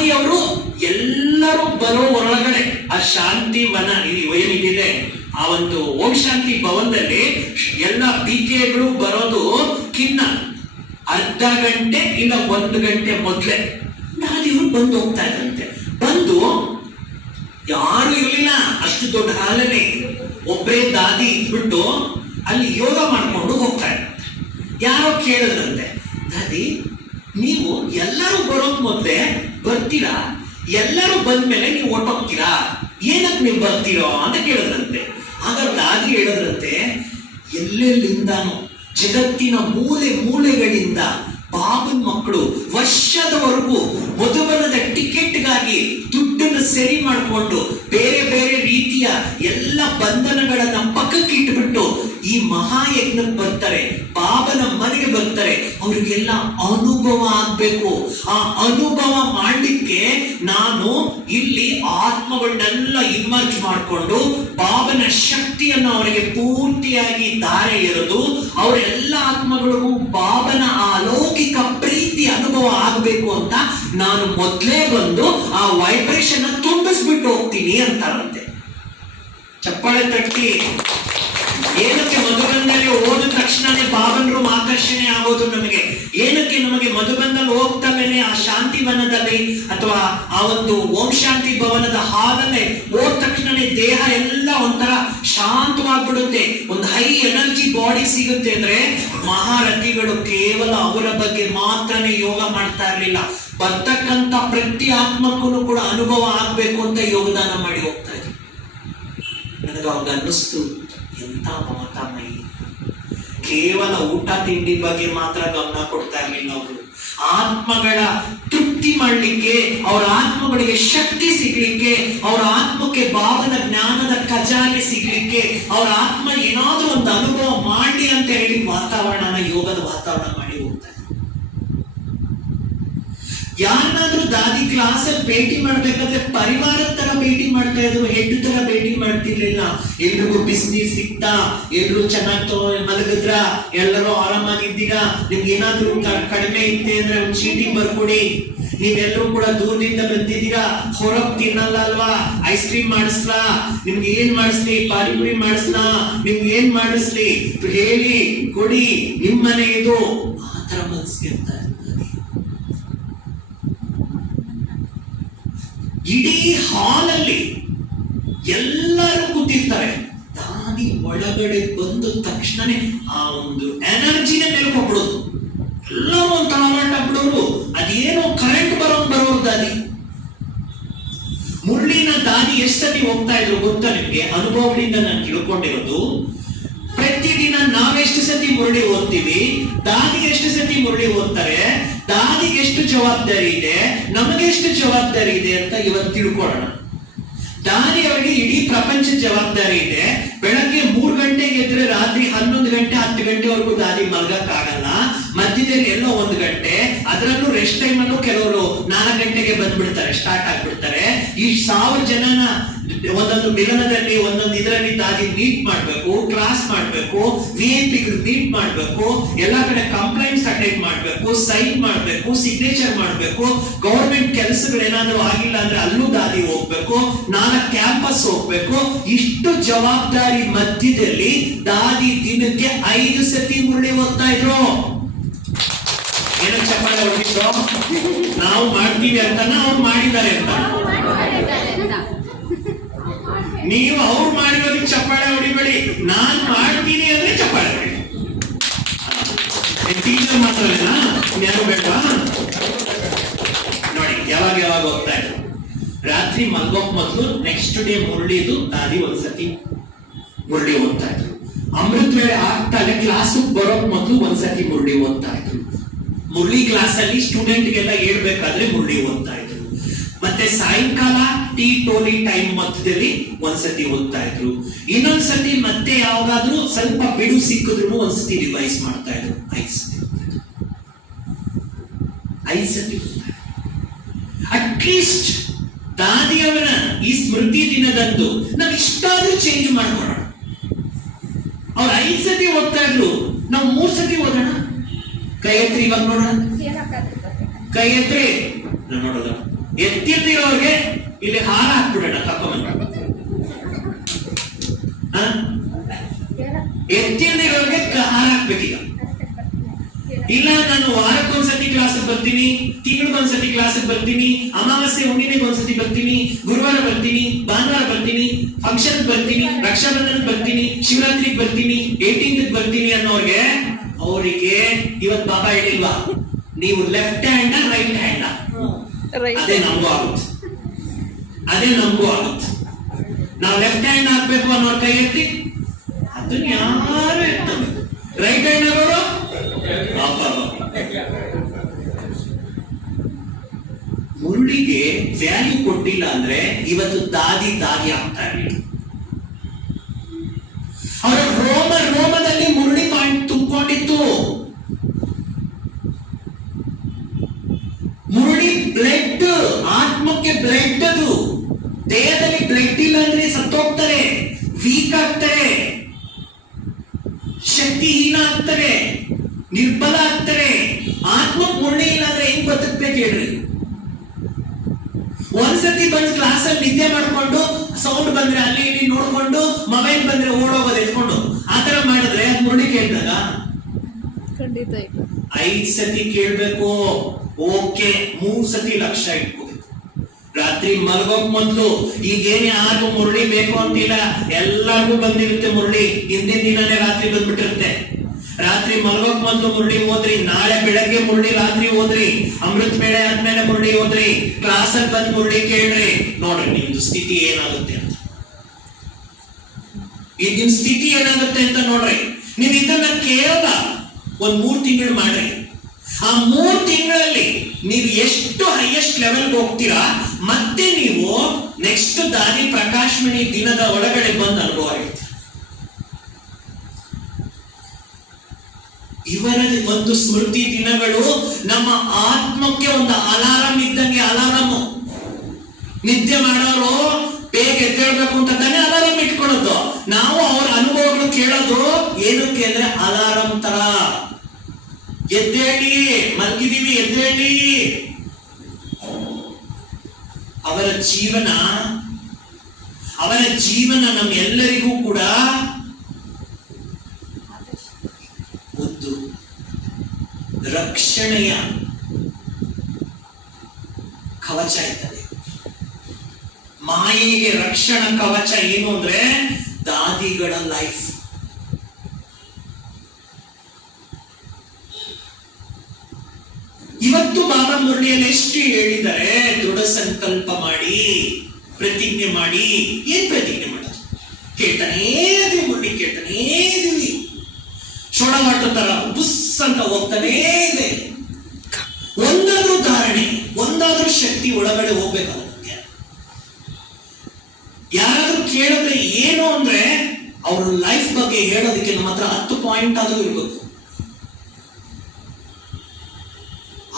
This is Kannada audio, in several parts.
ದಾದಿಯವರು ಎಲ್ಲರೂ ಬರೋ ಒಳಗಡೆ ಆ ಶಾಂತಿ ವನ ಏನಿದೆ ಆ ಒಂದು ಓಂ ಶಾಂತಿ ಭವನದಲ್ಲಿ ಎಲ್ಲ ಬಿಕೆಗಳು ಬರೋದು ಕಿನ್ನ ಅರ್ಧ ಗಂಟೆ ಇಲ್ಲ 1 ಗಂಟೆ ಮೊದಲೇ ದಾದಿಯವರು ಬಂದು ಹೋಗ್ತಾ ಇದ್ರಂತೆ. ಬಂದು ಯಾರು ಇರ್ಲಿಲ್ಲ, ಅಷ್ಟು ದೊಡ್ಡ ಹಾಲಲ್ಲಿ ಒಬ್ಬರೇ ದಾದಿ ಇದ್ಬಿಟ್ಟು ಅಲ್ಲಿ ಯೋಗ ಮಾಡ್ಕೊಂಡು ಹೋಗ್ತಾ ಇದ್ರಂತೆ. ಯಾರೋ ಕೇಳಿದ್ರಂತೆ, ದಾದಿ ನೀವು ಎಲ್ಲರೂ ಬರೋಕ್ ಮೊದಲೇ ಬರ್ತೀರಾ, ಎಲ್ಲರೂ ಬಂದ್ಮೇಲೆ ನೀವು ಹೊಟ್ಟೋಗ್ತೀರಾ, ಏನಕ್ಕೆ ನೀವು ಬರ್ತೀರೋ ಅಂತ ಕೇಳಿದ್ರಂತೆ. ಆಗ ದಾದಿ ಹೇಳಿದ್ರಂತೆ, ಎಲ್ಲೆಲ್ಲಿಂದಾನು ಜಗತ್ತಿನ ಮೂಲೆ ಮೂಲೆಗಳಿಂದ ಬಾಬನ್ ಮಕ್ಕಳು ವರ್ಷದವರೆಗೂ ಮಧುಬನದ ಟಿಕೆಟ್ಗಾಗಿ ದುಡ್ಡನ್ನು ಸರಿ ಮಾಡಿಕೊಂಡು ಬೇರೆ ಬೇರೆ ರೀತಿಯ ಎಲ್ಲ ಬಂಧನಗಳನ್ನ ಪಕ್ಕಕ್ಕೆ ಇಟ್ಬಿಟ್ಟು ಈ ಮಹಾಯಜ್ಞಕ್ಕೆ ಬರ್ತಾರೆ, ಬಾಬನ ಮನೆಗೆ ಬರ್ತಾರೆ. ಅವ್ರಿಗೆಲ್ಲ ಅನುಭವ ಆಗ್ಬೇಕು. ಆ ಅನುಭವ ಮಾಡ್ಲಿಕ್ಕೆ ನಾನು ಇಲ್ಲಿ ಆತ್ಮಗಳನ್ನೆಲ್ಲ ಇಮರ್ಜ್ ಮಾಡಿಕೊಂಡು ಬಾಬನ ಶಕ್ತಿಯನ್ನು ಅವರಿಗೆ ಪೂರ್ತಿಯಾಗಿ ಧಾರೆ ಎರೆದು ಅವರೆಲ್ಲ ಆತ್ಮಗಳಿಗೂ ಬಾಬನ ಆ ಅಲೌಕಿಕ ಪ್ರೀತಿ ಅನುಭವ ಆಗಬೇಕು ಅಂತ ನಾನು ಮೊದಲೇ ಬಂದು ಆ ವೈಬ್ರೇಷನ್ ತುಂಬಿಸ್ಬಿಟ್ಟು ಹೋಗ್ತೀನಿ ಅಂತಾರಂತೆ. ಚಪ್ಪಾಳೆ ತಟ್ಟಿ. ಏನಕ್ಕೆ ಮಧುಬಂಧಲ್ಲಿ ಹೋದ ತಕ್ಷಣನೇ ಬಾಬನ್ ರೂಮ್ ಆಕರ್ಷಣೆ ಆಗೋದು ನಮಗೆ? ಏನಕ್ಕೆ ನಮಗೆ ಮಧುಬಂಧಲ್ಲಿ ಹೋಗ್ತಲೇನೆ ಆ ಶಾಂತಿ ವನದಲ್ಲಿ ಅಥವಾ ಆ ಒಂದು ಓಂ ಶಾಂತಿ ಭವನದ ಹಾಲಲ್ಲೇ ಹೋದ ತಕ್ಷಣನೇ ದೇಹ ಎಲ್ಲ ಒಂಥರ ಶಾಂತವಾಗ್ಬಿಡುತ್ತೆ, ಒಂದು ಹೈ ಎನರ್ಜಿ ಬಾಡಿ ಸಿಗುತ್ತೆ ಅಂದ್ರೆ ಮಹಾರಥಿಗಳು ಕೇವಲ ಅವರ ಬಗ್ಗೆ ಮಾತ್ರನೇ ಯೋಗ ಮಾಡ್ತಾ ಇರ್ಲಿಲ್ಲ, ಬರ್ತಕ್ಕಂಥ ಪ್ರತಿ ಆತ್ಮಕ್ಕೂ ಕೂಡ ಅನುಭವ ಆಗ್ಬೇಕು ಅಂತ ಯೋಗದಾನ ಮಾಡಿ ಹೋಗ್ತಾ ಇದ್ರು. ನನಗೆ ಅವಾಗ ಅನ್ನಿಸ್ತು, ಎಂತ ಮಮತಾಮಯಿ. ಕೇವಲ ಊಟ ತಿಂಡಿ ಬಗ್ಗೆ ಮಾತ್ರ ಗಮನ ಕೊಡ್ತಾ ಇರ್ಲಿಲ್ಲ ಅವರು. ಆತ್ಮಗಳ ತೃಪ್ತಿ ಮಾಡ್ಲಿಕ್ಕೆ, ಅವರ ಆತ್ಮಗಳಿಗೆ ಶಕ್ತಿ ಸಿಗ್ಲಿಕ್ಕೆ, ಅವರ ಆತ್ಮಕ್ಕೆ ಬಾಬನ ಜ್ಞಾನದ ಖಜಾನೆ ಸಿಗ್ಲಿಕ್ಕೆ, ಅವರ ಆತ್ಮ ಏನಾದ್ರೂ ಒಂದು ಅನುಭವ ಮಾಡ್ಲಿ ಅಂತ ಹೇಳಿ ವಾತಾವರಣನ ಯೋಗದ ವಾತಾವರಣ ಮಾಡಿ ಹೋಗ್ತಾರೆ. ಯಾರನ್ನಾದ್ರೂ ದಾದಿ ಕ್ಲಾಸ್ ಅಲ್ಲಿ ಭೇಟಿ ಮಾಡ್ಬೇಕಾದ್ರೆ ಪರಿವಾರದ ತರ ಭೇಟಿ ಮಾಡ್ತಾ ಇದ್ರು, ಹೆಡ್ ತರ ಭೇಟಿ ಮಾಡ್ತಿರ್ಲಿಲ್ಲ. ಎಲ್ರಿಗೂ ಬಿಸಿನೀರ್ ಸಿಕ್ತಾ, ಎಲ್ರು ಚೆನ್ನಾಗಿ ಮಲಗಿದ್ರ, ಎಲ್ಲರೂ ಆರಾಮಾಗಿದ್ದೀರಾ, ನಿಮ್ಗೆ ಏನಾದ್ರೂ ಕಡಿಮೆ ಇತ್ತೆ ಅಂದ್ರೆ ಒಂದು ಚೀಟಿ ಬರ್ಕೊಡಿ, ನೀವೆಲ್ಲರೂ ಕೂಡ ದೂರದಿಂದ ಬಂದಿದ್ದೀರಾ, ಹೊರಗ್ ತಿನ್ನಲ್ಲ ಅಲ್ವಾ, ಐಸ್ ಕ್ರೀಮ್ ಮಾಡಿಸ್ಲಾ, ನಿಮ್ಗೆ ಏನ್ ಮಾಡಿಸ್ಲಿ, ಪಾನಿಪುರಿ ಮಾಡಿಸ್ಲಾ, ನಿಮ್ಗೆ ಏನ್ ಮಾಡಿಸ್ಲಿ ಹೇಳಿ ಕೊಡಿ, ನಿಮ್ಮನೆ ಇದು ಆತರ ಮನ್ಸಿಗೆ ಅಂತ. ಇಡೀ ಹಾಲಲ್ಲಿ ಎಲ್ಲರೂ ಕೂತಿರ್ತಾರೆ. ದಾದಿ ಒಳಗಡೆ ಬಂದ ತಕ್ಷಣನೇ ಆ ಒಂದು ಎನರ್ಜಿನ ಮೇಲ್ಕೊಬಿಡೋದು, ಎಲ್ಲರೂ ಒಂದು ತಳಮಾಟ ಬಿಡೋರು, ಅದೇನೋ ಕರೆಂಟ್ ಬರೋರು ದಾದಿ. ಮುರಳಿನ ದಾದಿ ಎಷ್ಟು ಸತಿ ಹೋಗ್ತಾ ಇದ್ರು ಗೊತ್ತಾ ನಿಮ್ಗೆ? ಅನುಭವಗಳಿಂದ ನಾನು ತಿಳ್ಕೊಂಡಿರೋದು, ಪ್ರತಿದಿನ ನಾವೆಷ್ಟು ಸತಿ ಮುರಳಿ ಓದ್ತೀವಿ, ದಾದಿ ಎಷ್ಟು ಸತಿ ಮುರಳಿ ಓದ್ತಾರೆ, ದಾದಿಗೆ ಎಷ್ಟು ಜವಾಬ್ದಾರಿ ಇದೆ, ನಮಗೆ ಎಷ್ಟು ಜವಾಬ್ದಾರಿ ಇದೆ ಅಂತ ಇವತ್ತು ತಿಳ್ಕೊಳ್ಳೋಣ. ದಾದಿ ಅವರಿಗೆ ಇಡೀ ಪ್ರಪಂಚದ ಜವಾಬ್ದಾರಿ ಇದೆ. ಬೆಳಗ್ಗೆ 3 ಗಂಟೆಗೆ ಎದ್ರೆ ರಾತ್ರಿ 11 ಗಂಟೆ 10 ಗಂಟೆವರೆಗೂ ದಾದಿ ಮಲ್ಗಕ್ ಆಗಲ್ಲ. ಮಧ್ಯದಲ್ಲಿ ಎಲ್ಲೋ 1 ಗಂಟೆ, ಅದರಲ್ಲೂ ರೆಸ್ಟ್ ಟೈಮ್ ಅಲ್ಲೂ ಕೆಲವರು 4 ಗಂಟೆಗೆ ಬಂದ್ಬಿಡ್ತಾರೆ, ಸ್ಟಾರ್ಟ್ ಆಗ್ಬಿಡ್ತಾರೆ. ಈ 1000 ಜನನ ಒಂದೊಂದು ಮಿಲನದಲ್ಲಿ ಒಂದೊಂದು ಇದರಲ್ಲಿ ದಾದಿ ಮೀಟ್ ಮಾಡ್ಬೇಕು, ಕ್ಲಾಸ್ ಮಾಡ್ಬೇಕು, VIP ಮೀಟ್ ಮಾಡ್ಬೇಕು, ಎಲ್ಲಾ ಕಡೆ ಕಂಪ್ಲೇಂಟ್ಸ್ ಅಟೆಂಡ್ ಮಾಡ್ಬೇಕು, ಸೈನ್ ಮಾಡ್ಬೇಕು, ಸಿಗ್ನೇಚರ್ ಮಾಡ್ಬೇಕು, ಗವರ್ಮೆಂಟ್ ಕೆಲಸಗಳೇನಾದ್ರೂ ಆಗಿಲ್ಲ ಅಂದ್ರೆ ಅಲ್ಲೂ ದಾದಿ ಹೋಗ್ಬೇಕು, 4 ಕ್ಯಾಂಪಸ್ ಹೋಗ್ಬೇಕು. ಇಷ್ಟು ಜವಾಬ್ದಾರಿ ಮಧ್ಯದಲ್ಲಿ ದಾದಿ ದಿನಕ್ಕೆ 5 ಸತಿ ಮುರಳಿ ಓದ್ತಾ ಇದ್ರು. ಏನೋ ಚಪ್ಪಾಳೆ ಹೊಡಿದ್ರು, ನಾವು ಮಾಡ್ತೀವಿ ಅಂತ ಅವ್ರು ಮಾಡಿದ್ದಾರೆ ಅಂತ. ನೀವು ಅವ್ರು ಮಾಡಿರೋದಕ್ಕೆ ಚಪ್ಪಾಳೆ ಹೊಡಿಬೇಡಿ, ನಾನ್ ಮಾಡ್ತೀನಿ ಅಂದ್ರೆ ಚಪ್ಪಾಳೆ ಹೊಡಿ. ಟೀಚರ್ ಮಾತ್ರ ಯಾರು ಬೇಡ್ವಾ? ನೋಡಿ ಯಾವಾಗ ಹೋಗ್ತಾ ಇದ್ರು, ರಾತ್ರಿ ಮಲ್ಗೋಕ್ ಮೊದಲು ನೆಕ್ಸ್ಟ್ ಡೇ ಮುರಳಿದು ದಾದಿ ಒಂದ್ಸತಿ ಮುರಳಿ ಓದ್ತಾ ಇದ್ರು. ಅಮೃತ ವೇಳೆ ಆಗ್ತಾನೆ ಕ್ಲಾಸ್ ಬರೋಕ್ ಮೊದಲು ಒಂದ್ಸತಿ ಮುರಳಿ ಓದ್ತಾ ಇದ್ರು. ಮುರಳಿ ಕ್ಲಾಸ್ ಅಲ್ಲಿ ಸ್ಟೂಡೆಂಟ್ಗೆಲ್ಲ ಹೇಳ್ಬೇಕಾದ್ರೆ ಮುರಳಿ ಓದ್ತಾ ಇದ್ರು. ಮತ್ತೆ ಸಾಯಂಕಾಲ ಟೀ ಟೋಲಿ ಟೈಮ್ ಮಧ್ಯದಲ್ಲಿ ಒಂದ್ಸತಿ ಓದ್ತಾ ಇದ್ರು. ಇನ್ನೊಂದ್ಸತಿ ಮತ್ತೆ ಯಾವಾಗಾದ್ರೂ ಸ್ವಲ್ಪ ಬಿಡು ಸಿಕ್ಕಿದ್ರು ಒಂದ್ಸತಿ ರಿವೈಸ್ ಮಾಡ್ತಾ ಇದ್ರು. 5 ಸತಿ ಅಟ್ಲೀಸ್ಟ್ ದಾದಿಯವರ ಈ ಸ್ಮೃತಿ ದಿನದಂದು ನಾವು ಇಷ್ಟಾದ್ರೂ ಚೇಂಜ್ ಮಾಡ್ಕೊಳ್ಳೋಣ. ಅವ್ರು 5 ಸತಿ ಓದ್ತಾ ಇದ್ರು, ನಾವು 3 ಸತಿ ಓದೋಣ. ಕೈ ಎತ್ರಿ, ಇವಾಗ ನೋಡೋಣ. ಕೈ ಎತ್ರಿ. ನೋಡೋದು. ಎತ್ತಿಲ್ದಿರೋರ್ಗೆ ಇಲ್ಲಿ ಹಾರ ಹಾಕ್ಬಿಡೋಣ ತಕೊಂಡ್. ಎತ್ತಿಲ್ದಿರೋರ್ಗೆ ಹಾರ ಹಾಕ್ಬೇಕೀಗ. ಇಲ್ಲ ನಾನು ವಾರಕ್ಕೊಂದ್ಸತಿ ಕ್ಲಾಸ್ ಬರ್ತೀನಿ, ತಿಂಗಳಿಗೊಂದ್ಸತಿ ಕ್ಲಾಸ್ ಬರ್ತೀನಿ, ಅಮಾವಾಸ್ಯೆ ಹುಣ್ಣಿಮೆಗೆ ಒಂದ್ಸತಿ ಬರ್ತೀನಿ, ಗುರುವಾರ ಬರ್ತೀನಿ, ಭಾನುವಾರ ಬರ್ತೀನಿ, ಫಂಕ್ಷನ್ ಬರ್ತೀನಿ, ರಕ್ಷಾಬಂಧನ ಬರ್ತೀನಿ, ಶಿವರಾತ್ರಿಗೆ ಬರ್ತೀನಿ, 18th ಬರ್ತೀನಿ ಅನ್ನೋರ್ಗೆ ಅವರಿಗೆ ಇವತ್ ಬಾಬಾ ಹೇಳಿಲ್ವಾ ನೀವು ಲೆಫ್ಟ್ ಹ್ಯಾಂಡ್ ರೈಟ್ ಹ್ಯಾಂಡ್? ಅದೇ ನಮಗೂ ಆಗುತ್ತೆ, ನಾವು ಲೆಫ್ಟ್ ಹ್ಯಾಂಡ್ ಹಾಕ್ಬೇಕು ಅನ್ನೋ ಕೈ ಎತ್ತಿ ಅದನ್ನ ಯಾರು ಇರ್ತಾರೆ. ರೈಟ್ ಹ್ಯಾಂಡ್ ಆಗೋರು ಮುರುಳಿಗೆ ವ್ಯಾಲ್ಯೂ ಕೊಟ್ಟಿಲ್ಲ ಅಂದ್ರೆ ಇವತ್ತು ದಾದಿ ಆಗ್ತಾ ಇರಲಿಲ್ಲ. ಅವರ ರೋಮದಲ್ಲಿ ಮುರುಳಿ ಪಾಯಿಂಟ್ ತುಂಬಿಕೊಂಡಿತ್ತು. ಮುರುಳಿ ಬ್ಲಡ್, ಆತ್ಮಕ್ಕೆ ಬ್ಲಡ್. ಅದು ದೇಹದಲ್ಲಿ ಬ್ಲಡ್ ಇಲ್ಲ ಅಂದ್ರೆ ಸತ್ತೋಗ್ತಾರೆ, ವೀಕ್ ಆಗ್ತಾರೆ, ಶಕ್ತಿಹೀನ ಆಗ್ತಾರೆ, ನಿರ್ಬಲ ಆಗ್ತಾರೆ. ಆತ್ಮ ಮುರುಳಿ ಇಲ್ಲ ಅಂದ್ರೆ ಹೆಂಗ್ ಬದುಕ್ಬೇಕು ಹೇಳ್ರಿ? ಒಂದ್ಸತಿ ಬಂದು ಕ್ಲಾಸ್ ಅಲ್ಲಿ ನಿದ್ದೆ ಮಾಡ್ಕೊಂಡು ಸೌಂಡ್ ಬಂದ್ರೆ ಅಲ್ಲಿ ಇಲ್ಲಿ ನೋಡ್ಕೊಂಡು ಮೊಬೈಲ್ ಬಂದ್ರೆ ಓಡೋಗೋದು ಎತ್ಕೊಂಡು ಆತರ ಮಾಡಿದ್ರೆ ಅದು ಮುರುಳಿ ಕೇಳಿದಾಗ ಖಂಡಿತ 5 ಸತಿ ಕೇಳ್ಬೇಕು. ಓಕೆ, 3 ಸತಿ ಲಕ್ಷ್ಯ ಇಟ್ಕೋಬೇಕು. ರಾತ್ರಿ ಮಲಗೋಕ್ ಮೊದ್ಲು ಈಗೇನೆ ಯಾರಿಗೂ ಮುರುಳಿ ಬೇಕು ಅಂತಿಲ್ಲ, ಎಲ್ಲರಿಗೂ ಬಂದಿರುತ್ತೆ ಮುರುಳಿ. ಹಿಂದಿನ ದಿನನೇ ರಾತ್ರಿ ಬಂದ್ಬಿಟ್ಟಿರುತ್ತೆ. ರಾತ್ರಿ ಮಲಗೋಕ್ ಮೊದ್ಲು ಮುರುಳಿ ಓದ್ರಿ, ನಾಳೆ ಬೆಳಗ್ಗೆ ಮುರುಳಿ ರಾತ್ರಿ ಓದ್ರಿ, ಅಮೃತ ಬೇಳೆ ಆದ್ಮೇಲೆ ಮುರುಳಿ ಓದ್ರಿ, ಕ್ಲಾಸ್ ಅಲ್ಲಿ ಬಂದ್ ಮುರುಳಿ ಕೇಳ್ರಿ. ನೋಡ್ರಿ ನಿಮ್ದು ಸ್ಥಿತಿ ಏನಾಗುತ್ತೆ ಅಂತ. ಈಗ ನಿಮ್ ಸ್ಥಿತಿ ಏನಾಗುತ್ತೆ ಅಂತ ನೋಡ್ರಿ. ನೀವ್ ಇದನ್ನ ಕೇವಲ 3 ತಿಂಗಳು ಮಾಡ್ರಿ. ಆ 3 ತಿಂಗಳಲ್ಲಿ ನೀವು ಎಷ್ಟು ಹೈಯೆಸ್ಟ್ ಲೆವೆಲ್ ಹೋಗ್ತೀರಾ, ಮತ್ತೆ ನೀವು ನೆಕ್ಸ್ಟ್ ದಾರಿ ಪ್ರಕಾಶ್ಮಣಿ ದಿನದ ಒಳಗಡೆ ಬಂದು ಅನುಭವ ಇರುತ್ತೆ. ಇವರ ಒಂದು ಸ್ಮೃತಿ ದಿನಗಳು ನಮ್ಮ ಆತ್ಮಕ್ಕೆ ಒಂದು ಅಲಾರಾಮ್ ಇದ್ದಂಗೆ. ಅಲಾರಾಮ್ ನಿದ್ದೆ ಮಾಡೋರು ಬೇಗ ಎದ್ದೇಳ್ಬೇಕು ಅಂತ ತಾನೇ ಅಲಾರಾಮ್ ಇಟ್ಕೊಳ್ಳೋದು. ನಾವು ಅವರ ಅನುಭವಗಳು ಕೇಳೋದು ಏನಕ್ಕೆ ಅಂದ್ರೆ ಅಲಾರಾಮ್ ತರ. ಎದ್ದೇಳಿ, ಮಲಗಿದೀವಿ ಎದ್ದೇಳಿ. ಅವರ ಜೀವನ ನಮ್ಮೆಲ್ಲರಿಗೂ ಕೂಡ ಒಂದು ರಕ್ಷಣೆಯ ಕವಚ ಇರ್ತದೆ. ಮಾಯೆಗೆ ರಕ್ಷಣಾ ಕವಚ ಏನು ಅಂದ್ರೆ ದಾದಿಗಳ ಲೈಫ್. ಇವತ್ತು ಬಾಬಾ ಮುರಳಿಯಲ್ಲಿ ಎಷ್ಟು ಹೇಳಿದ್ದಾರೆ, ದೃಢ ಸಂಕಲ್ಪ ಮಾಡಿ, ಪ್ರತಿಜ್ಞೆ ಮಾಡಿ. ಏನ್ ಪ್ರತಿಜ್ಞೆ ಮಾಡೋದು? ಕೇಳ್ತಾನೇ ಇದೀವಿ ಮುರಳಿ, ಕೇಳ್ತಾನೇ ಇದೀವಿ. ಶೋಣವಾಟ ತರ ಬುಸ್ ಅಂತ ಹೋಗ್ತಾನೇ ಇದೆ. ಒಂದಾದ್ರೂ ಧಾರಣೆ, ಒಂದಾದ್ರೂ ಶಕ್ತಿ ಒಳಗಡೆ ಹೋಗ್ಬೇಕಾಗುತ್ತೆ. ಯಾರಾದ್ರೂ ಕೇಳಿದ್ರೆ ಏನು ಅಂದ್ರೆ ಅವ್ರ ಲೈಫ್ ಬಗ್ಗೆ ಹೇಳೋದಕ್ಕೆ ನಮ್ಮ ಹತ್ರ 10 ಪಾಯಿಂಟ್ ಆದ್ರೂ ಇರ್ಬೇಕು.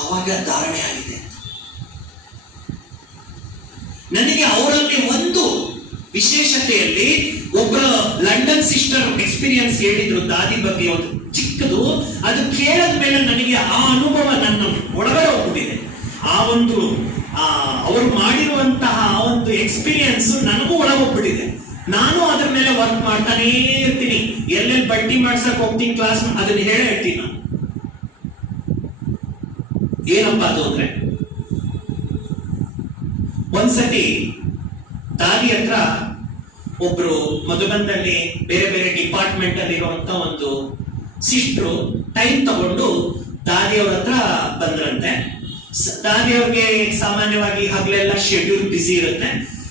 ಅವಾಗ ಧಾರಣೆ ಆಗಿದೆ. ನನಗೆ ಅವರಲ್ಲಿ ಒಂದು ವಿಶೇಷತೆಯಲ್ಲಿ ಒಬ್ಬರ ಲಂಡನ್ ಸಿಸ್ಟರ್ ಎಕ್ಸ್ಪೀರಿಯನ್ಸ್ ಹೇಳಿದ್ರು ದಾದಿ ಬಗ್ಗೆ, ಒಂದು ಚಿಕ್ಕದು. ಅದು ಕೇಳದ ಮೇಲೆ ನನಗೆ ಆ ಅನುಭವ ನನ್ನ ಒಳಗಡೆ ಹೋಗ್ಬಿಟ್ಟಿದೆ. ಆ ಒಂದು ಅವರು ಮಾಡಿರುವಂತಹ ಒಂದು ಎಕ್ಸ್ಪೀರಿಯನ್ಸ್ ನನಗೂ ಒಳಗೋಗ್ಬಿಟ್ಟಿದೆ. ನಾನು ಅದ್ರ ಮೇಲೆ ವರ್ಕ್ ಮಾಡ್ತಾನೇ ಇರ್ತೀನಿ. ಎಲ್ಲೆಲ್ಲಿ ಬಡ್ಡಿ ಮಾಡ್ಸಕ್ ಹೋಗ್ತೀನಿ ಕ್ಲಾಸ್, ಅದನ್ನ ಹೇಳೇ ಇರ್ತೀನಿ ನಾನು. ಏನಪ್ಪಾ ಅದು ಅಂದ್ರೆ, ಒಂದ್ಸತಿ ದಾದಿ ಹತ್ರ ಒಬ್ರು ಮಧುಬಂದಲ್ಲಿ ಬೇರೆ ಬೇರೆ ಡಿಪಾರ್ಟ್ಮೆಂಟ್ ಅಲ್ಲಿ ಇರುವಂತ ಒಂದು ಸಿಸ್ಟ್ರು ಟೈಮ್ ತಗೊಂಡು ದಾದಿಯವ್ರ ಹತ್ರ ಬಂದ್ರಂತೆ. ದಾದಿಯವ್ರಿಗೆ ಸಾಮಾನ್ಯವಾಗಿ ಹಗಲೆಲ್ಲ ಶೆಡ್ಯೂಲ್ ಬಿಸಿ ಇರುತ್ತೆ.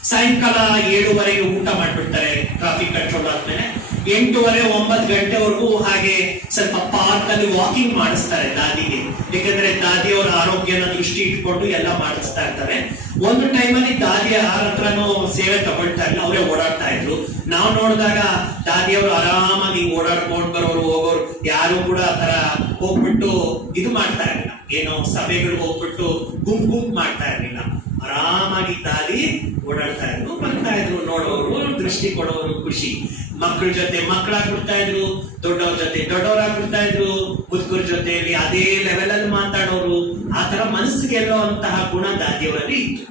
ಸಾಯಂಕಾಲ 7:30ಗೆ ಊಟ ಮಾಡ್ಬಿಡ್ತಾರೆ ಟ್ರಾಫಿಕ್ ಕಂಟ್ರೋಲ್ ಆದ್ಮೇಲೆ. 8:30, 9 ಗಂಟೆವರೆಗೂ ಹಾಗೆ ಸ್ವಲ್ಪ ಪಾರ್ಕ್ ಅಲ್ಲಿ ವಾಕಿಂಗ್ ಮಾಡಿಸ್ತಾರೆ ದಾದಿಗೆ. ಯಾಕಂದ್ರೆ ದಾದಿಯವರ ಆರೋಗ್ಯನ ದೃಷ್ಟಿ ಇಟ್ಕೊಂಡು ಎಲ್ಲ ಮಾಡಿಸ್ತಾ ಇರ್ತಾರೆ. ಒಂದು ಟೈಮಲ್ಲಿ ದಾದಿ ಯಾರ ಹತ್ರನೂ ಸೇವೆ ತಗೊಳ್ತಾ ಇಲ್ಲ, ಅವರೇ ಓಡಾಡ್ತಾ ಇದ್ರು. ನಾವು ನೋಡಿದಾಗ ದಾದಿಯವರು ಆರಾಮಾಗಿ ಓಡಾಡ್ಕೊಂಡು ಬರೋರು ಹೋಗೋರು, ಯಾರು ಕೂಡ ಆತರ ಹೋಗ್ಬಿಟ್ಟು ಇದು ಮಾಡ್ತಾ ಇರಲಿಲ್ಲ. ಏನೋ ಸಭೆಗಳು ಹೋಗ್ಬಿಟ್ಟು ಗುಂಪು ಮಾಡ್ತಾ ಇರ್ಲಿಲ್ಲ. ಆರಾಮಾಗಿ ದಾದಿ ಓಡಾಡ್ತಾ ಇದ್ರು, ಬರ್ತಾ ಇದ್ರು. ನೋಡೋರು, ದೃಷ್ಟಿ ಕೊಡೋರು ಖುಷಿ. ಮಕ್ಕಳ ಜೊತೆ ಮಕ್ಕಳಾಗ್ಬಿಡ್ತಾ ಇದ್ರು, ದೊಡ್ಡವ್ರ ಜೊತೆ ದೊಡ್ಡವರಾಗ್ಬಿಡ್ತಾ ಇದ್ರು, ಮುದುಕರ ಜೊತೆಯಲ್ಲಿ ಅದೇ ಲೆವೆಲ್ ಅಲ್ಲಿ ಮಾತಾಡೋರು, ಆ ತರ ಮನಸ್ಸು ಗೆಲ್ಲುವಂತಹ ಗುಣ ದಾದಿಯವರಲ್ಲಿ ಇತ್ತು.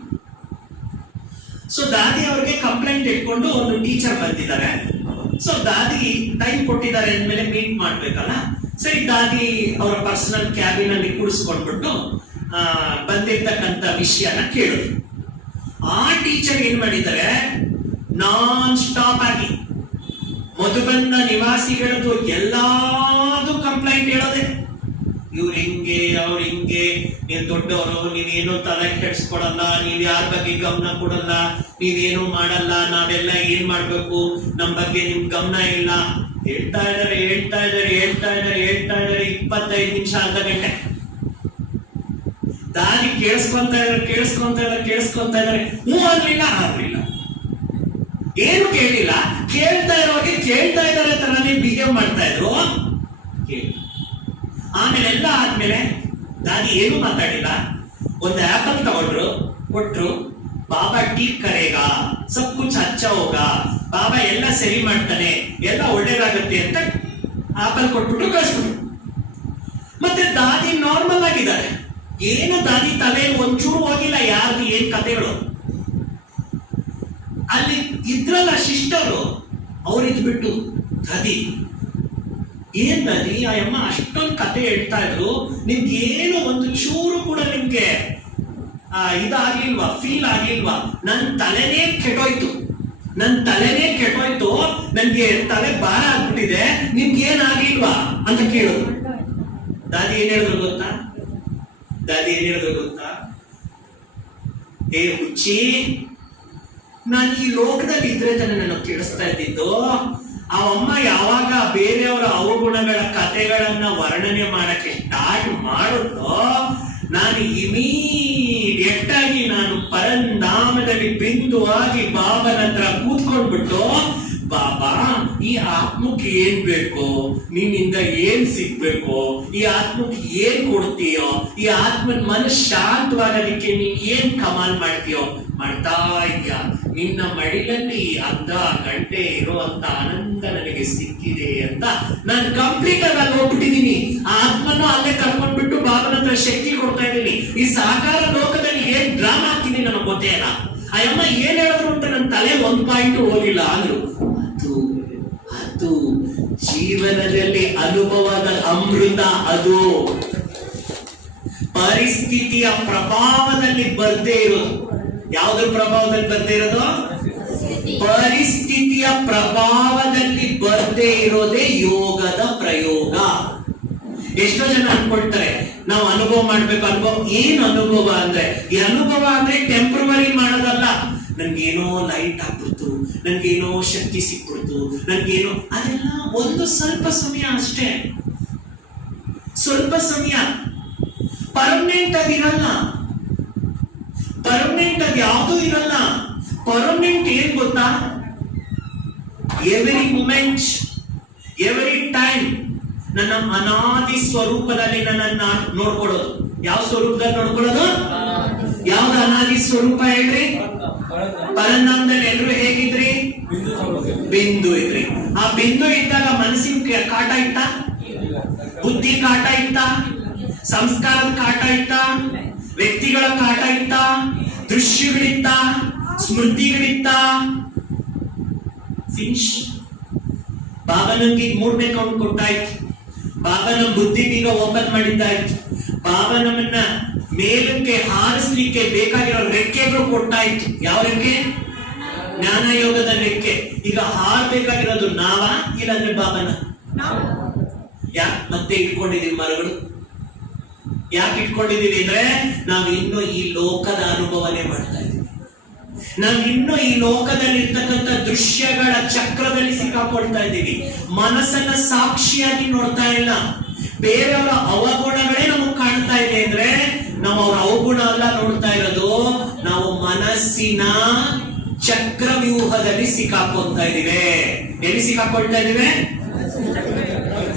ಸೊ ದಾದಿ ಅವರಿಗೆ ಕಂಪ್ಲೇಂಟ್ ಇಟ್ಕೊಂಡು ಒಂದು ಟೀಚರ್ ಬಂದಿದ್ದಾರೆ. ಸೊ ದಾದಿ ಟೈಮ್ ಕೊಟ್ಟಿದ್ದಾರೆ ಅಂದ್ಮೇಲೆ ಮೀಟ್ ಮಾಡ್ಬೇಕಲ್ಲ. ಸರಿ, ದಾದಿ ಅವರ ಪರ್ಸನಲ್ ಕ್ಯಾಬಿನ್ ಅಲ್ಲಿ ಕೂಡಿಸ್ಕೊಂಡ್ಬಿಟ್ಟು ಬಂದಿರ್ತಕ್ಕಂಥ ವಿಷಯನ ಕೇಳಿದ್ರು. ಆ ಟೀಚರ್ ಏನ್ ಮಾಡಿದ್ದಾರೆ, ನಾನ್ ಸ್ಟಾಪ್ ಆಗಿ ಮಧುಬನ್ನ ನಿವಾಸಿಗಳದ್ದು ಎಲ್ಲಾದು ಕಂಪ್ಲೇಂಟ್ ಹೇಳೋದೆ. ಇವ್ರು ಹಿಂಗೆ, ಅವ್ರು ಹಿಂಗೆ, ನೀವ್ ದೊಡ್ಡವರು, ನೀವೇನು ತಲೆ ಕೆಡ್ಸ್ಕೊಡಲ್ಲ, ನೀವ್ ಯಾರ ಬಗ್ಗೆ ಗಮನ ಕೊಡಲ್ಲ, ನೀವೇನು ಮಾಡಲ್ಲ, ನಾವೆಲ್ಲ ಏನ್ ಮಾಡ್ಬೇಕು, ನಮ್ ಬಗ್ಗೆ ನಿಮ್ ಗಮನ ಇಲ್ಲ. ಹೇಳ್ತಾ ಇದಾರೆ 25 ನಿಮಿಷ, ಅರ್ಧ ಗಂಟೆ. ದಾರಿ ಕೇಳಿಸ್ಕೊಂತ ಇದಾರೆ. ಹ್ಞೂ ಆಗ್ಲಿಲ್ಲ, ಏನು ಕೇಳಿಲ್ಲ. ಕೇಳ್ತಾ ಇರೋವಾಗ ಕೇಳ್ತಾ ಇದಾರೆ ತರನೇ ಬಿಹೇವ್ ಮಾಡ್ತಾ ಇದ್ರು. ಆಮೇಲೆ ಎಲ್ಲ ಆದ್ಮೇಲೆ ದಾದಿ ಏನು ಮಾತಾಡಿಲ್ಲ. ಒಂದು ಆಪಲ್ ತಗೊಂಡ್ರು, ಕೊಟ್ರು. ಬಾಬಾ ಟೀಕ್ ಕರೆಗಾ, ಸಬ್ ಕುಚ್ ಅಚ್ಚ ಹೋಗಾ, ಬಾಬಾ ಎಲ್ಲ ಸರಿ ಮಾಡ್ತಾನೆ, ಎಲ್ಲ ಒಳ್ಳೇದಾಗತ್ತೆ ಅಂತ ಆಪಲ್ ಕೊಟ್ಬಿಟ್ಟು ಕಳಿಸ್ಬಿಟ್ರು. ಮತ್ತೆ ದಾದಿ ನಾರ್ಮಲ್ ಆಗಿದ್ದಾರೆ. ಏನು ದಾದಿ ತಲೆ ಒಂಚೂರು ಹೋಗಿಲ್ಲ ಯಾರ್ದು ಏನ್ ಕಥೆಗಳು. ಅಲ್ಲಿ ಇದ್ರಲ್ಲ ಶಿಷ್ಟರು, ಅವ್ರಿದ್ಬಿಟ್ಟು ದಾದಿ ಏನ್ ದಾದಿ, ಆ ಅಮ್ಮ ಅಷ್ಟೊಂದು ಕತೆ ಹೇಳ್ತಾ ಇದ್ರು, ನಿಮ್ಗೆ ಏನು ಒಂದು ಚೂರು ಕೂಡ ನಿಮ್ಗೆ ಇದಾಗ್ಲಿಲ್ವಾ, ಫೀಲ್ ಆಗ್ಲಿಲ್ವಾ? ನನ್ ತಲೆನೇ ಕೆಟ್ಟೋಯ್ತು, ನನ್ಗೆ ತಲೆ ಭಾರ ಆಗ್ಬಿಟ್ಟಿದೆ, ನಿಮ್ಗೆ ಏನಾಗ್ಲಿಲ್ವಾ ಅಂತ ಕೇಳಿದ್ರು. ದಾದಿ ಏನ್ ಹೇಳಿದ್ರು ಗೊತ್ತಾ? ಏ ಹುಚ್ಚಿ, ನಾನು ಈ ಲೋಕದಲ್ಲಿ ಇದ್ರೆ ತಾನೆ ನನಗೆ ಕೇಳಿಸ್ತಾ ಇದ್ದಿದ್ದು. ಆ ಅಮ್ಮ ಯಾವಾಗ ಬೇರೆಯವರ ಅವಗುಣಗಳ ಕಥೆಗಳನ್ನ ವರ್ಣನೆ ಮಾಡಕ್ಕೆ ಸ್ಟಾರ್ಟ್ ಮಾಡುತ್ತೋ, ನಾನು ಇಮಿಡಿಯೇಟ್ ಆಗಿ ನಾನು ಪರಂಧಾಮದಲ್ಲಿ ಬಿಂದುವಾಗಿ ಬಾಬನ ಹತ್ರ ಕೂತ್ಕೊಂಡ್ಬಿಟ್ಟು, ಬಾಬಾ ಈ ಆತ್ಮಕ್ಕೆ ಏನ್ ಬೇಕು, ನಿನ್ನಿಂದ ಏನ್ ಸಿಗ್ಬೇಕು, ಈ ಆತ್ಮಕ್ಕೆ ಏನ್ ಕೊಡ್ತೀಯೋ, ಈ ಆತ್ಮನ ಮನಸ್ಸು ಶಾಂತವಾಗೋದಕ್ಕೆ ನೀನ್ ಏನ್ ಕಮಾಲ್ ಮಾಡ್ತೀಯೋ ಮಾಡ್ತಾ ಇದ್ಯಾ. ನಿನ್ನ ಮಡಿಲಲ್ಲಿ ಅರ್ಧ ಗಂಟೆ ಇರುವಂತ ಆನಂದ ನನಗೆ ಸಿಕ್ಕಿದೆ ಅಂತ ನಾನು ಕಂಪ್ಲೀಟ್ ಆಗಿ ಅಲ್ಲಿ ಹೋಗ್ಬಿಟ್ಟಿದೀನಿ. ಆ ಆತ್ಮನ ಅಲ್ಲೇ ಕರ್ಕೊಂಡ್ಬಿಟ್ಟು ಬಾಬನ ಹತ್ರ ಶಕ್ತಿ ಕೊಡ್ತಾ ಇದ್ದೀನಿ. ಈ ಸಾಕಾರ ಲೋಕದಲ್ಲಿ ಏನ್ ಡ್ರಾಮಾ ಆಗ್ತೀನಿ ನನಗೆ ಗೊತ್ತೇ ಇಲ್ಲ. ಆ ಅಮ್ಮ ಏನ್ ಹೇಳಿದ್ರು ಅಂತ ನನ್ನ ತಲೆ 1 ಪಾಯಿಂಟ್ ಹೋಗಿಲ್ಲ ಅಂದ್ರು. ಅದು ಜೀವನದಲ್ಲಿ ಅನುಭವದ ಅಮೃತ. ಅದು ಪರಿಸ್ಥಿತಿಯ ಪ್ರಭಾವದಲ್ಲಿ ಬರ್ದೇ ಇರೋದು. ಯಾವುದ್ರ ಪ್ರಭಾವದಲ್ಲಿ ಬರ್ದೇ ಇರೋದು? ಪರಿಸ್ಥಿತಿಯ ಪ್ರಭಾವದಲ್ಲಿ ಬರ್ದೇ ಇರೋದೇ ಯೋಗದ ಪ್ರಯೋಗ. ಎಷ್ಟೋ ಜನ ಅನ್ಕೊಳ್ತಾರೆ ನಾವು ಅನುಭವ ಮಾಡ್ಬೇಕು. ಏನು ಅನುಭವ ಅಂದ್ರೆ? ಈ ಅನುಭವ ಅಂದ್ರೆ ಟೆಂಪ್ರವರಿ ಮಾಡೋದಲ್ಲ. ನನ್ಗೇನೋ ಲೈಟ್ ಆಗ್ಬಿಡ್ತು, ನನ್ಗೇನೋ ಶಕ್ತಿ ಸಿಕ್ಬಿಡ್ತು, ನನ್ಗೇನೋ, ಅದೆಲ್ಲ ಒಂದು ಸ್ವಲ್ಪ ಸಮಯ ಅಷ್ಟೇ. ಸ್ವಲ್ಪ ಸಮಯ, ಪರ್ಮನೆಂಟ್ ಅದಿರಲ್ಲ. ಪರ್ಮನೆಂಟ್ ಅದು ಯಾವುದೂ ಇರಲ್ಲ. ಪರ್ಮನೆಂಟ್ ಏನ್ ಗೊತ್ತಾ? ಎವ್ರಿ ಮೂಮೆಂಟ್, ಎವ್ರಿ ಟೈಮ್ ನನ್ನ ಅನಾದಿ ಸ್ವರೂಪದಲ್ಲಿ ನನ್ನನ್ನ ನೋಡ್ಕೊಳ್ಳೋದು. ಯಾವ ಸ್ವರೂಪದಲ್ಲಿ ನೋಡ್ಕೊಳ್ಳೋದು? ಯಾವ್ದು ಅನಾದಿ ಸ್ವರೂಪ ಹೇಳ್ರಿ? ಪರಂಧಾಮದಲ್ಲಿ ಎಲ್ಲರೂ ಹೇಗಿದ್ರಿ? ಬಿಂದು ಇದ್ರಿ. ಆ ಬಿಂದು ಇದ್ದಾಗ ಮನಸ್ಸಿನ ಕಾಟ ಇತ್ತ? ಬುದ್ಧಿ ಕಾಟ ಇತ್ತ? ಸಂಸ್ಕಾರದ ಕಾಟ ಇತ್ತ? ವ್ಯಕ್ತಿಗಳ ಕಾಟ ಇತ್ತ? ದೃಶ್ಯಗಳಿತ್ತ? ಸ್ಮೃತಿಗಳಿತ್ತ? ಫಿನಿಶ್. ಬಾಬಾ ನಮ್ಗೆ 3ನೇ ಕೌಂಟ್ ಕೊಟ್ಟಾಯ್ತು. ಬಾಬಾ ನಮ್ಮ ಬುದ್ಧಿಗೀಗ ಓಪನ್ ಮಾಡಿದ್ದಾಯ್ತು. ಬಾಬಾ ನಮ್ಮನ್ನ ಮೇಲಕ್ಕೆ ಹಾರಿಸ್ಲಿಕ್ಕೆ ಬೇಕಾಗಿರೋ ರೆಕ್ಕೆಗಳು ಕೊಟ್ಟಾಯ್ತು. ಯಾವ ರೆಕ್ಕೆ? ಜ್ಞಾನ ಯೋಗದ ರೆಕ್ಕೆ. ಈಗ ಹಾರಬೇಕಾಗಿರೋದು ನಾವ ಇಲ್ಲಾಂದ್ರೆ ಬಾಬನ? ಯಾಕೆ ಮತ್ತೆ ಇಟ್ಕೊಂಡಿದೀವಿ ಮರಗಳು? ಯಾಕೆ ಇಟ್ಕೊಂಡಿದೀವಿ ಅಂದ್ರೆ ನಾವ್ ಇನ್ನೂ ಈ ಲೋಕದ ಅನುಭವನೆ ಮಾಡ್ತಾ ಇದ್ದೀವಿ. ನಾವ್ ಇನ್ನೂ ಈ ಲೋಕದಲ್ಲಿ ಇರ್ತಕ್ಕಂಥ ದೃಶ್ಯಗಳ ಚಕ್ರದಲ್ಲಿ ಸಿಕ್ಕಾಕೊಳ್ತಾ ಇದ್ದೀವಿ. ಮನಸ್ಸನ್ನ ಸಾಕ್ಷಿಯಾಗಿ ನೋಡ್ತಾ ಇಲ್ಲ. ಬೇರೆಯವರ ಅವಗುಣಗಳೇ ನಮಗ್ ಕಾಣ್ತಾ ಇದೆ ಅಂದ್ರೆ ನಾವು ಅವರ ಅವಗುಣ ಅಲ್ಲ ನೋಡ್ತಾ ಇರೋದು, ನಾವು ಮನಸ್ಸಿನ ಚಕ್ರವ್ಯೂಹದಲ್ಲಿ ಸಿಕ್ಕಾಕೊಳ್ತಾ ಇದೀವಿ. ಎಲ್ಲಿ ಸಿಕ್ಕಾಕೊಳ್ತಾ ಇದೀವಿ?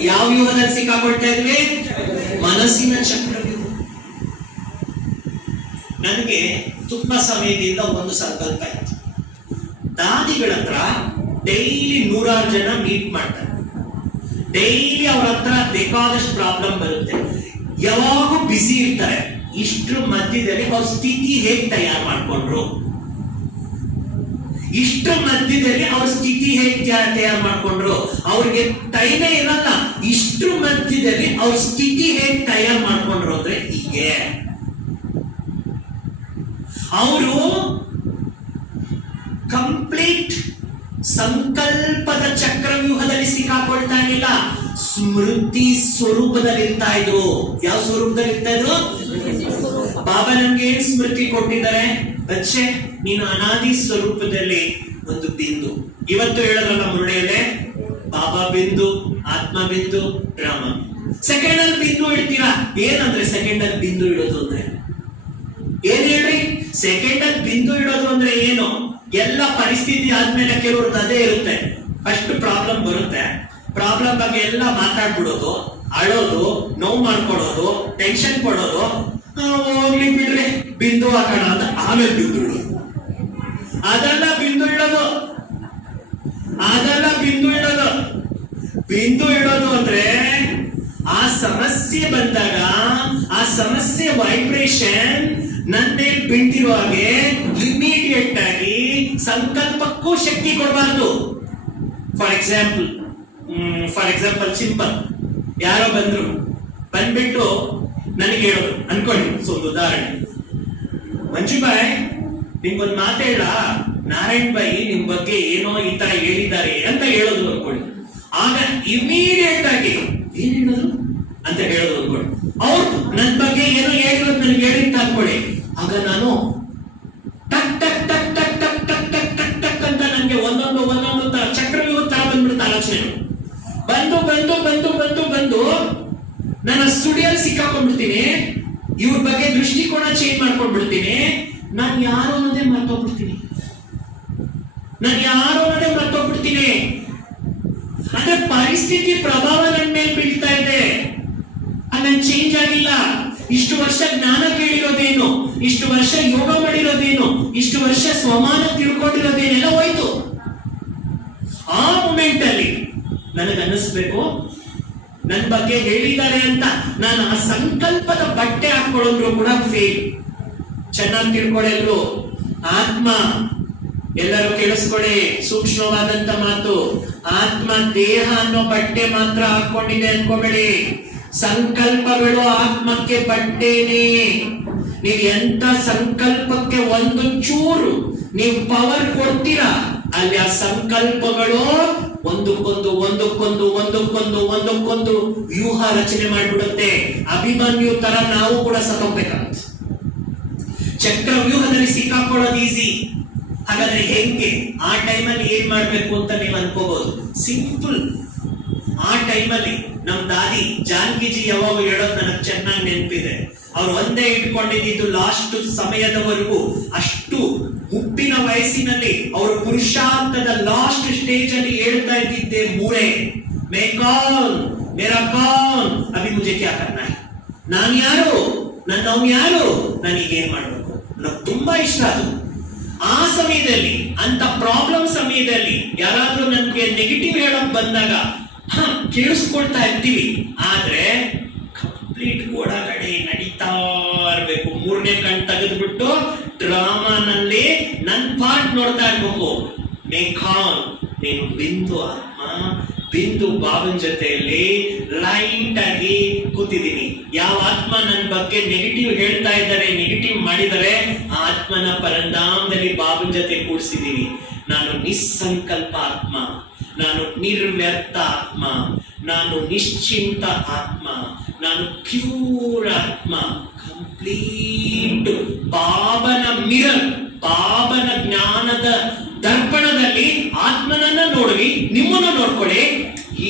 ಯಾವ ವ್ಯೂಹದಲ್ಲಿ ಸಿಕ್ಕಾಕೊಳ್ತಾ ಇದೀವಿ? ಮನಸ್ಸಿನ ಚಕ್ರವ್ಯೂಹ. ನನಗೆ ತುಂಬಾ ಸಮಯದಿಂದ ಒಂದು ಸಂಕಲ್ಪ ಇತ್ತು. ದಾದಿಗಳ ಹತ್ರ ಡೈಲಿ 100 ಜನ ಮೀಟ್ ಮಾಡ್ತಾರೆ. ಡೈಲಿ ಅವ್ರ ಹತ್ರ ಬೇಕಾದಷ್ಟು ಪ್ರಾಬ್ಲಮ್ ಬರುತ್ತೆ. ಯಾವಾಗೂ ಬಿಸಿ ಇರ್ತಾರೆ. ಇಷ್ಟ್ರ ಮಧ್ಯದಲ್ಲಿ ಅವ್ರ ಸ್ಥಿತಿ ಹೇಗೆ ತಯಾರು ಮಾಡ್ಕೊಂಡ್ರು? ಇಷ್ಟ್ರ ಮಧ್ಯದಲ್ಲಿ ಅವ್ರ ಸ್ಥಿತಿ ಹೇಗೆ ತಯಾರು ಮಾಡ್ಕೊಂಡ್ರು? ಅವ್ರಿಗೆ ಟೈಮೇ ಇರಲ್ಲ. ಇಷ್ಟ್ರ ಮಧ್ಯದಲ್ಲಿ ಅವ್ರ ಸ್ಥಿತಿ ಹೇಗೆ ತಯಾರು ಮಾಡ್ಕೊಂಡ್ರು ಅಂದ್ರೆ ಹೀಗೆ, ಅವರು ಕಂಪ್ಲೀಟ್ ಸಂಕಲ್ಪದ ಚಕ್ರವ್ಯೂಹದಲ್ಲಿ ಸಿಕ್ಕಾಕೊಳ್ತಾ ಇರಲಿಲ್ಲ, ಸ್ಮೃತಿ ಸ್ವರೂಪದಲ್ಲಿ ಇರ್ತಾ ಇದ್ರು. ಯಾವ ಸ್ವರೂಪದಲ್ಲಿ ಇರ್ತಾ ಇದ್ರು? ಬಾಬಾ ನಮ್ಗೆ ಏನ್ ಸ್ಮೃತಿ ಕೊಟ್ಟಿದ್ದಾರೆ? ಬಚ್ಚೆ, ನೀನು ಅನಾದಿ ಸ್ವರೂಪದಲ್ಲಿ ಒಂದು ಬಿಂದು. ಇವತ್ತು ಹೇಳೋದ್ರಲ್ಲ ಮುರುಳಿಯಲ್ಲೇ, ಬಾಬಾ ಬಿಂದು, ಆತ್ಮ ಬಿಂದು, ರಾಮ. ಸೆಕೆಂಡ್ ಅಲ್ಲಿ ಬಿಂದು ಇಡ್ತೀರಾ. ಏನಂದ್ರೆ ಸೆಕೆಂಡ್ ಅಲ್ಲಿ ಬಿಂದು ಇಡೋದು ಅಂದ್ರೆ ಏನ್ ಹೇಳ್ರಿ? ಸೆಕೆಂಡ್ ಅಲ್ಲಿ ಬಿಂದು ಇಡೋದು ಅಂದ್ರೆ ಏನು? ಎಲ್ಲ ಪರಿಸ್ಥಿತಿ ಆದ್ಮೇಲೆ ಕೆಲವ್ರದ್ದು ಅದೇ ಇರುತ್ತೆ. ಫಸ್ಟ್ ಪ್ರಾಬ್ಲಮ್ ಬರುತ್ತೆ, ಪ್ರಾಬ್ಲಮ್ ಬಗ್ಗೆ ಎಲ್ಲ ಮಾತಾಡ್ಬಿಡೋದು, ಅಳೋದು, ನೋವು ಮಾಡ್ಕೊಡೋದು, ಟೆನ್ಷನ್ ಕೊಡೋದು, ಹೋಗ್ಲಿ ಬಿಡ್ರಿ ಬಿಂದು ಹಾಕೋಣ ಅಂತ ಆಮೇಲೆ ಬಿಂದು ಇಡೋದು. ಅದೆಲ್ಲ ಬಿಂದು ಇಡೋದು, ಅದೆಲ್ಲ ಬಿಂದು ಇಡೋದು. ಬಿಂದು ಇಡೋದು ಅಂದ್ರೆ ಆ ಸಮಸ್ಯೆ ಬಂದಾಗ ಆ ಸಮಸ್ಯೆ ವೈಬ್ರೇಷನ್ ನನ್ನ ಮೇಲೆ ಬೀಳ್ತಿರೋ ಹಾಗೆ ಇಮಿಡಿಯೇಟ್ ಆಗಿ ಸಂಕಲ್ಪಕ್ಕೂ ಶಕ್ತಿ ಕೊಡಬಾರ್ದು. ಫಾರ್ ಎಕ್ಸಾಂಪಲ್ ಸಿಂಪಲ್, ಯಾರೋ ಬಂದ್ಬಿಟ್ಟು ನನಗೆ ಹೇಳೋದು ಅನ್ಕೊಳ್ಳಿ, ಒಂದು ಉದಾಹರಣೆ, ಮಂಜು ಬಾಯ್ ನಿಮ್ಗೊಂದು ಮಾತು ಹೇಳ, ನಾರಾಯಣ್ ಬಾಯಿ ನಿಮ್ ಬಗ್ಗೆ ಏನೋ ಈ ತರ ಹೇಳಿದ್ದಾರೆ ಅಂತ ಹೇಳೋದು ಅನ್ಕೊಳ್ಳಿ. ಆಗ ಇಮಿಡಿಯೇಟ್ ಆಗಿ ಏನ್ ಹೇಳೋದು ಅಂತ ಹೇಳೋದು ಅನ್ಕೊಳ್ಳಿ. ಅವ್ರು ನನ್ ಬಗ್ಗೆ ಏನೋ ಹೇಳಿರೋದು ನನಗೆ ಹೇಳಿಅಂತ ಅನ್ಕೊಳ್ಳಿ. ಆಗ ನಾನು ಟಕ್ ಟಕ್ ಟಕ್ ಟಕ್ ಟಕ್ ಟಕ್ ಟಕ್ ಟಕ್ ಟಕ್ ಅಂತ ನನಗೆ ಒಂದೊಂದು ತರ ಚಕ್ರವ್ಯೂಹ ತರ ಬಂದ್ಬಿಡುತ್ತೆ ಆಲೋಚನೆ. ಬಂದು ನನ್ನ ಸ್ಟುಡಿಯೋಲ್ ಸಿಕ್ಕಾಕೊಂಡ್ಬಿಡ್ತೀನಿ. ಇವ್ರ ಬಗ್ಗೆ ದೃಷ್ಟಿಕೋನ ಚೇಂಜ್ ಮಾಡ್ಕೊಂಡ್ಬಿಡ್ತೀನಿ. ನಾನು ಯಾರು ಅನ್ನೋದೇ ಮರ್ತೋಗ್ಬಿಡ್ತೀನಿ. ಅಂದ್ರೆ ಪರಿಸ್ಥಿತಿ ಪ್ರಭಾವ ನನ್ನ ಮೇಲೆ ಬೀಳ್ತಾ ಇದೆ, ನಾನು ಚೇಂಜ್ ಆಗಿಲ್ಲ. ಇಷ್ಟು ವರ್ಷ ಜ್ಞಾನ ಕೇಳಿರೋದೇನು, ಇಷ್ಟು ವರ್ಷ ಯೋಗ ಮಾಡಿರೋದೇನು, ಇಷ್ಟು ವರ್ಷ ಸ್ವಮಾನ ತಿಳ್ಕೊಂಡಿರೋದೇನೆಲ್ಲ ಹೋಯ್ತು. ಆ ಮೂಮೆಂಟ್ ಅಲ್ಲಿ ನನಗನ್ನಿಸ್ಬೇಕು, ನನ್ನ ಬಗ್ಗೆ ಹೇಳಿದ್ದಾರೆ ಅಂತ ನಾನು ಆ ಸಂಕಲ್ಪದ ಬಟ್ಟೆ ಹಾಕೊಳ್ಳೋದ್ರು ಕೂಡ ಫೇಲ್. ಚೆನ್ನಾಗಿ ತಿಳ್ಕೊಳ್ಳೆಲ್ರು. ಆತ್ಮ, ಎಲ್ಲರೂ ಕೇಳಿಸ್ಕೊಳ್ಳಿ, ಸೂಕ್ಷ್ಮವಾದಂತ ಮಾತು. ಆತ್ಮ ದೇಹ ಅನ್ನೋ ಬಟ್ಟೆ ಮಾತ್ರ ಹಾಕೊಂಡಿದೆ ಅನ್ಕೋಬೇಡಿ. ಸಂಕಲ್ಪಗಳು ಆತ್ಮಕ್ಕೆ ಬಟ್ಟೆನೇ. ನೀವು ಎಂತ ಸಂಕಲ್ಪಕ್ಕೆ ಒಂದು ಚೂರು ನೀವು ಪವರ್ ಕೊಡ್ತೀರಾ, ಅಲ್ಲಿ ಆ ಸಂಕಲ್ಪಗಳು ಒಂದಕ್ಕೊಂದು ವ್ಯೂಹ ರಚನೆ ಮಾಡ್ಬಿಡುತ್ತೆ. ಅಭಿಮನ್ಯು ತರ ನಾವು ಕೂಡ ಸತ್ತೋಗ್ಬೇಕಾಗುತ್ತೆ. ಚಕ್ರವ್ಯೂಹದಲ್ಲಿ ಸಿಕ್ಕಾಕೊಳ್ಳೋದು ಈಸಿ. ಹಾಗಾದ್ರೆ ಹೆಂಗೆ? ಆ ಟೈಮಲ್ಲಿ ಏನ್ ಮಾಡ್ಬೇಕು ಅಂತ ನೀವು ಅನ್ಕೋಬಹುದು. ಸಿಂಪಲ್. ಆ ಟೈಮಲ್ಲಿ ನಮ್ ದಾದಿ ಜಾನಕಿಜಿ ಯಾವಾಗ ಹೇಳೋದು ನನಗೆ ಚೆನ್ನಾಗಿ ನೆನಪಿದೆ. ಅವ್ರು ಒಂದೇ ಇಟ್ಕೊಂಡಿದ್ದು ಲಾಸ್ಟ್ ಸಮಯದವರೆಗೂ, ಅಷ್ಟು ಮುಪ್ಪಿನ ವಯಸ್ಸಿನಲ್ಲಿ ಅವರು ಪುರುಷಾರ್ಥದ ಲಾಸ್ಟ್ ಸ್ಟೇಜ್ ಅಲ್ಲಿ ಹೇಳ್ತಾ ಇದ್ದಿದ್ದೆ ಮೂರೇ, ಮೇ ಕೌನ್ ಮೇರಾ ಕೌನ್ ಅಭಿ ಮುಜೆ ಕ್ಯಾ ಕರ್ನಾ ಹೈ. ನಾನು ಯಾರು, ನನ್ನವ್ನು ಯಾರು, ನನಗೇನ್ ಮಾಡ್ಬೇಕು. ನನಗೆ ತುಂಬಾ ಇಷ್ಟ ಅದು. ಆ ಸಮಯದಲ್ಲಿ, ಅಂತ ಪ್ರಾಬ್ಲಮ್ ಸಮಯದಲ್ಲಿ ಯಾರಾದ್ರೂ ನನ್ಗೆ ನೆಗೆಟಿವ್ ಹೇಳಕ್ ಬಂದಾಗ ಕೇಳಿಸ್ಕೊಳ್ತಾ ಇರ್ತೀವಿ. ಆದ್ರೆ ಕಂಪ್ಲೀಟ್ ಒಳಗಡೆ ನಡೀತಾ ಇರ್ಬೇಕು. ಮೂರನೇ ಕಣ್ ತೆಗೆದ್ಬಿಟ್ಟು ಡ್ರಾಮಾನಲ್ಲಿ ನನ್ ಪಾರ್ಟ್ ನೋಡ್ತಾ ಇರ್ಬೇಕು. ಮೇಘಾನ್, ನೀನು ಬಿಂದು ಆತ್ಮ, ಬಿಂದು ಬಾಬನ್ ಜೊತೆಯಲ್ಲಿ ಲೈಟ್ ಆಗಿ ಕೂತಿದ್ದೀನಿ. ಯಾವ ಆತ್ಮ ನನ್ನ ಬಗ್ಗೆ ನೆಗೆಟಿವ್ ಹೇಳ್ತಾ ಇದ್ದಾರೆ, ನೆಗೆಟಿವ್ ಮಾಡಿದರೆ, ಆ ಆತ್ಮನ ಪರಂಧಾಮದಲ್ಲಿ ಬಾಬನ್ ಜೊತೆ ಕೂಡಿಸಿದ್ದೀನಿ. ನಾನು ನಿಸ್ಸಂಕಲ್ಪ ಆತ್ಮ, ನಾನು ನಿರ್ವ್ಯರ್ಥ ಆತ್ಮ, ನಾನು ನಿಶ್ಚಿಂತ ಆತ್ಮ, ನಾನು ಪ್ಯೂರ್ ಆತ್ಮ. ಕಂಪ್ಲೀಟ್ ಬಾಬನ ಮಿರರ್, ಬಾಬನ ಜ್ಞಾನದ ದರ್ಪಣದಲ್ಲಿ ಆತ್ಮನನ್ನ ನೋಡ್ರಿ, ನಿಮ್ಮನ್ನ ನೋಡ್ಕೊಳ್ಳಿ.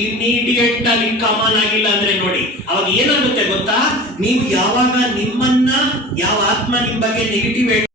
ಇಮಿಡಿಯೇಟ್ ಆಗಿ ಕಮಾನ್ ಆಗಿಲ್ಲ ಅಂದ್ರೆ ನೋಡಿ, ಅವಾಗ ಏನಾಗುತ್ತೆ ಗೊತ್ತಾ? ನೀವು ಯಾವಾಗ ನಿಮ್ಮನ್ನ ಯಾವ ಆತ್ಮ ನಿಮ್ ಬಗ್ಗೆ ನೆಗೆಟಿವ್